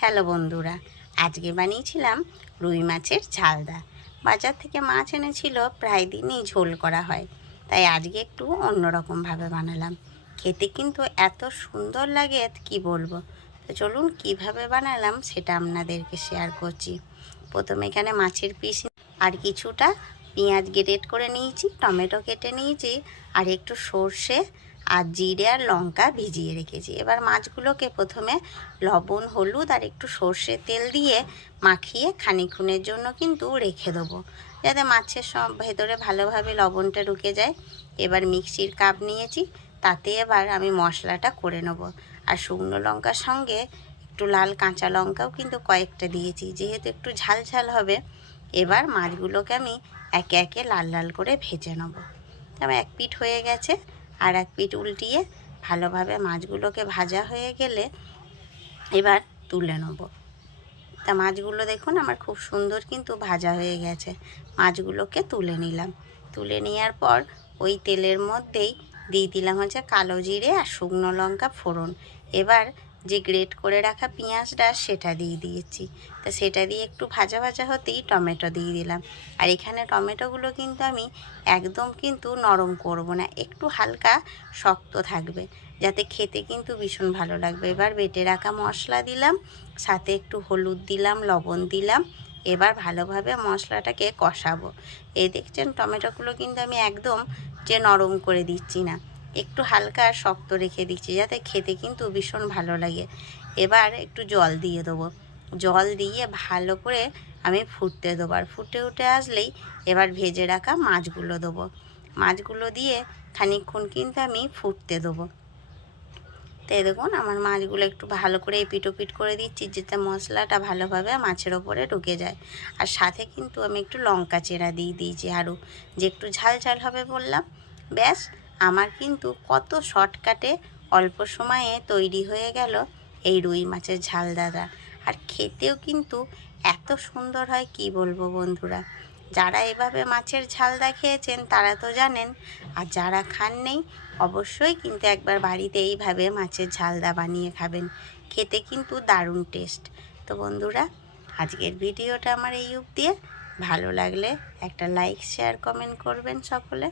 Hello বন্ধুরা, আজকে বানিয়েছিলাম রুই মাছের ঝালদা। বাজার থেকে মাছ এনেছিল, প্রায় দিনই ঝোল করা হয়, তাই আজকে একটু অন্যরকমভাবে বানালাম। খেতে কিন্তু এত সুন্দর লাগে কি বলবো। তো চলুন কিভাবে বানালাম সেটা আপনাদেরকে শেয়ার করছি। প্রথমে এখানে মাছের পিস আর কিছুটা পেঁয়াজ গ্রেট করে নিয়েছি, টমেটো কেটে নিয়েছি, আর একটু সর্ষে আর জিরে আর লঙ্কা ভিজিয়ে রেখেছি। এবার মাছগুলোকে প্রথমে লবণ, হলুদ আর একটু সর্ষের তেল দিয়ে মাখিয়ে খানিকক্ষণের জন্য কিন্তু রেখে দেবো, যাতে মাছের সব ভেতরে ভালোভাবে লবণটা ঢুকে যায়। এবার মিক্সির কাপ নিয়েছি, তাতে এবার আমি মশলাটা করে নেব। আর শুকনো লঙ্কার সঙ্গে একটু লাল কাঁচা লঙ্কাও কিন্তু কয়েকটা দিয়েছি, যেহেতু একটু ঝাল ঝাল হবে। এবার মাছগুলোকে আমি একে একে লাল লাল করে ভেজে নেব। আমার এক পিঠ হয়ে গেছে, আর এক পিঠ উল্টিয়ে ভালোভাবে মাছগুলোকে ভাজা হয়ে গেলে এবার তুলে নেব। তা মাছগুলো দেখুন আমার খুব সুন্দর কিন্তু ভাজা হয়ে গেছে। মাছগুলোকে তুলে নিলাম। তুলে নেওয়ার পর ওই তেলের মধ্যেই দিয়ে দিলাম হচ্ছে কালো জিরে আর শুকনো লঙ্কা ফোড়ন। এবার যে গ্রেট করে রাখা পেঁয়াজটা সেটা দিয়ে দিয়েছি। তা সেটা দিয়ে একটু ভাজা ভাজা হতেই টমেটো দিয়ে দিলাম। আর এখানে টমেটোগুলো কিন্তু আমি একদম কিন্তু নরম করব না, একটু হালকা শক্ত থাকবে, যাতে খেতে কিন্তু ভীষণ ভালো লাগবে। এবার বেটে রাখা মশলা দিলাম, সাথে একটু হলুদ দিলাম, লবণ দিলাম। এবার ভালোভাবে মশলাটাকে কষাবো। এই দেখছেন টমেটোগুলো কিন্তু আমি একদম যে নরম করে দিচ্ছি না, একটু হালকা শক্ত রেখে দিচ্ছি, যাতে খেতে কিন্তু ভীষণ ভালো লাগে। এবার একটু জল দিয়ে দেবো। জল দিয়ে ভালো করে আমি ফুটতে দেবো। আর ফুটে উঠে আসলেই এবার ভেজে রাখা মাছগুলো দেবো। মাছগুলো দিয়ে খানিকক্ষণ কিন্তু আমি ফুটতে দেবো। তো দেখুন আমার মাছগুলো একটু ভালো করে এপিট ওপিট করে দিচ্ছি, যাতে মশলাটা ভালোভাবে মাছের ওপরে ঢুকে যায়। আর সাথে কিন্তু আমি একটু লঙ্কা চেরা দিয়ে দিয়েছি আরও, যে একটু ঝাল ঝাল হবে বললাম। ব্যাস, আমার কিন্তু কত শর্টকাটে অল্প সময়ে তৈরি হয়ে গেল এই রুই মাছের ঝালদাটা। আর খেতেও কিন্তু এত সুন্দর হয় কি বলবো বন্ধুরা। যারা এভাবে মাছের ঝালদা খেয়েছেন তারা তো জানেন, আর যারা খাননি অবশ্যই কিন্তু একবার বাড়িতে এইভাবে মাছের ঝালদা বানিয়ে খাবেন। খেতে কিন্তু দারুণ টেস্ট। তো বন্ধুরা, আজকের ভিডিওটা আমার এই অবধি। ভালো লাগলে একটা লাইক, শেয়ার, কমেন্ট করবেন সকলে।